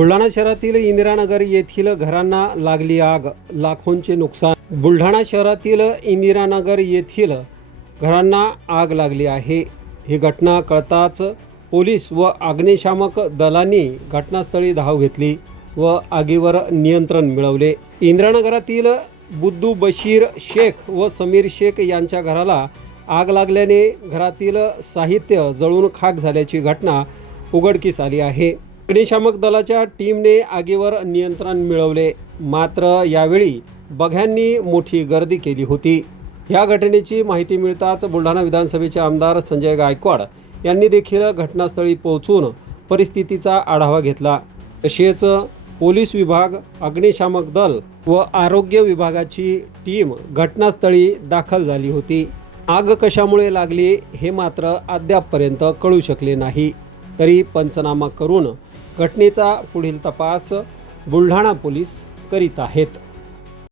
बुलढाणा शहरातील इंदिरानगर येथील घरांना लागली आग, लाखोंचे नुकसान। बुलढाणा शहरातील इंदिरानगर येथील घरांना आग लागली आहे। ही घटना कळताच पोलीस व अग्निशामक दलांनी घटनास्थळी धाव घेतली व आगीवर नियंत्रण मिळवले। इंदिरानगरातील बुद्धू बशीर शेख व समीर शेख यांच्या घराला आग लागल्याने घरातील साहित्य जळून खाक झाल्याची घटना उघडकीस आली आहे। अग्निशामक दलाच्या टीमने आगीवर नियंत्रण मिळवले, मात्र यावेळी बघ्यांनी मोठी गर्दी केली होती। या घटनेची माहिती मिळताच बुलढाणा विधानसभेचे आमदार संजय गायकवाड यांनी देखील घटनास्थळी पोहोचून परिस्थितीचा आढावा घेतला। तसेच पोलीस विभाग, अग्निशामक दल व आरोग्य विभागाची टीम घटनास्थळी दाखल झाली होती। आग कशामुळे लागली हे मात्र अद्यापपर्यंत कळू शकले नाही। तरी पंचनामा करून घटनेचा पुढील तपास बुलढाणा पोलीस करीत आहेत।